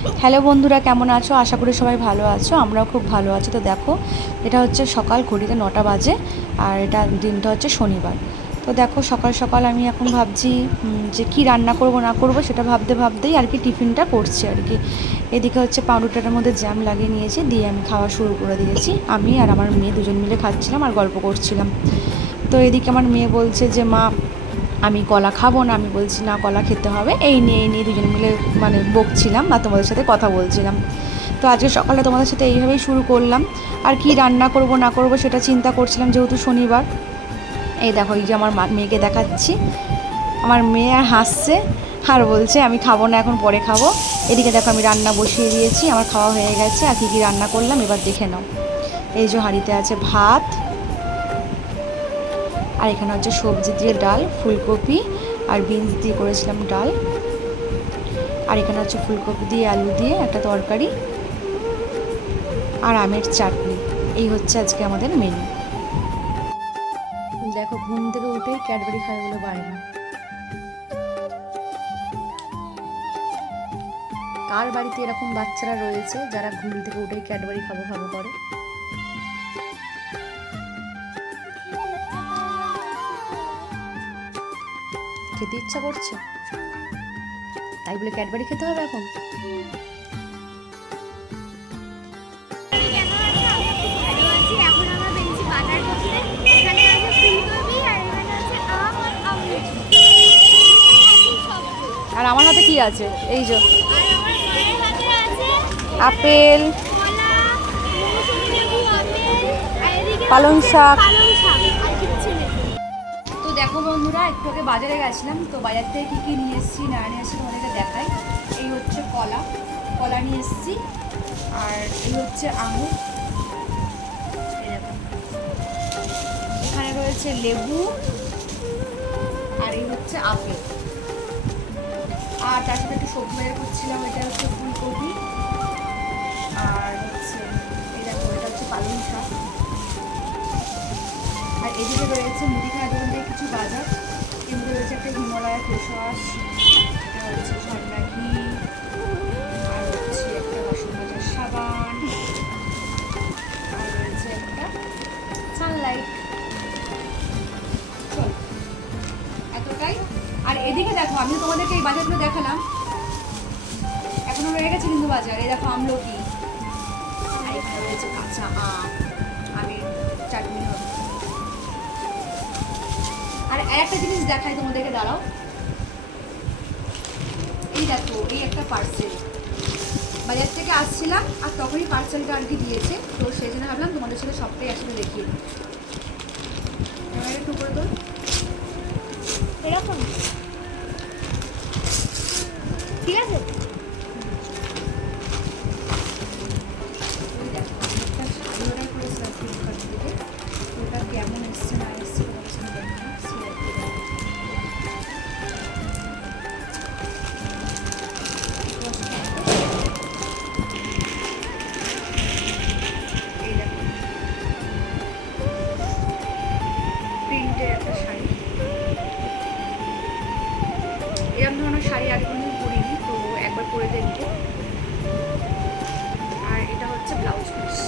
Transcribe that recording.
Hello বন্ধুরা, কেমন আছো? আশা করি সবাই ভালো আছো। আমরাও খুব ভালো আছি। তো দেখো, এটা হচ্ছে সকাল, ঘড়িতে 9টা বাজে, আর এটা দিনটা হচ্ছে শনিবার। তো দেখো, সকাল সকাল আমি এখন ভাবছি যে কি রান্না করব না করব সেটা ভাবতে ভাবতেই আর কি টিফিনটা করছি আর কি। এদিকে হচ্ছে পাউরুটিটার মধ্যে জ্যাম লাগিয়ে নিয়েছি, দিয়ে আমি খাওয়া শুরু করে দিয়েছি। আমি আর আমার মেয়ে দুজন মিলে খাচ্ছিলাম আর গল্প করছিলাম। তো এদিকে আমার মেয়ে বলছে যে মা, আমি কলা খাবো না। আমি বলছি না, কলা খেতে হবে। এই নিয়ে দুজন মিলে মানে বকছিলাম আর তোমাদের সাথে কথা বলছিলাম। তো আজকে সকালে তোমাদের সাথে এইভাবেই শুরু করলাম। আর কি রান্না করব না করব সেটা চিন্তা করছিলাম, যেহেতু শনিবার। এই দেখো, এই যে আমার মেয়েকে দেখাচ্ছি। আমার মেয়ে আর হাসছে আর বলছে আমি খাবো না, এখন পরে খাবো। এদিকে দেখো, আমি রান্না বসিয়ে দিয়েছি, আমার খাওয়া হয়ে গেছে। আর কী রান্না করলাম এবার দেখে নাও। এই যে হাঁড়িতে আছে ভাত, আর এখানে হচ্ছে সবজি দিয়ে ডাল, ফুলকপি আর বিনস দিয়ে করেছিলাম ডাল। আর এখানে হচ্ছে ফুলকপি দিয়ে আলু দিয়ে একটা তরকারি আর আমের চাটনি। এই হচ্ছে আজকে আমাদের মেনু। দেখো, ঘুম থেকে উঠেই ক্যাডবেরি খাবে বলে বায়না। কার বাড়িতে এরকম বাচ্চারা রয়েছে যারা ঘুম থেকে উঠেই ক্যাডবেরি খাবো খাবো করে? খেতে ইচ্ছা করছে তাই বলে ক্যাডবেরি খেতে হবে এখন? আর আমার হাতে কি আছে? এই যে আপেল, পালং শাক। তো দেখো বন্ধুরা, একটু আগে বাজারে গেছিলাম, তো বাজার থেকে কী কী নিয়ে এসেছি না নিয়ে এসেছি তোমাদেরকে দেখাই। এই হচ্ছে কলা, কলা নিয়ে এসেছি। আর এই হচ্ছে আঙুর, এখানে রয়েছে লেবু, আর এই হচ্ছে আপেল। আর তার সাথে একটু সবজি বাজার করছিলাম, এটা হচ্ছে ফুলকপি, আর হচ্ছে এই দেখো, এটা হচ্ছে পালং শাক। আর এদিকে রয়েছে মুদিখানা দোকান থেকে কিছু বাজার। এর মধ্যে রয়েছে একটা হিমালয়া ফেস ওয়াশ, এটা হচ্ছে ঝর্ণা ঘি, আর হচ্ছে একটা বাসন মাজার সাবান, আর রয়েছে একটা সানলাইট। চল, এতটাই। আর এদিকে দেখো, আমি তোমাদেরকে এই বাজারগুলো দেখালাম, এখনো রয়ে গেছে কিন্তু বাজার। এই দেখো আমলকি, আর এখানে রয়েছে কাঁচা আম, আমের চাটনি হবে। আর একটা জিনিস দেখাই তোমাদেরকে, দাঁড়াও। এই দেখো, এই একটা পার্সেল বাজার থেকে আসছিলাম আর তখনই পার্সেলটা আর কি দিয়েছে, তো সেই জন্য ভাবলাম তোমাদের সাথে সবটাই একসাথে দেখিয়ে দিই। একটু করে তোল, এরকম ঠিক আছে। ওই দেখো, একটা শাড়ি অর্ডার করেছিলাম ফ্লিপকার্ট থেকে, ওটা কেমন এসছে না এসছে তোমাদের সাথে দেখো। প্রিন্টের একটা শাড়ি, এরকম ধরনের শাড়ি আগে কোনোদিন পরিনি, তো একবার পরে দেখবো। আর এটা হচ্ছে ব্লাউজ পিস।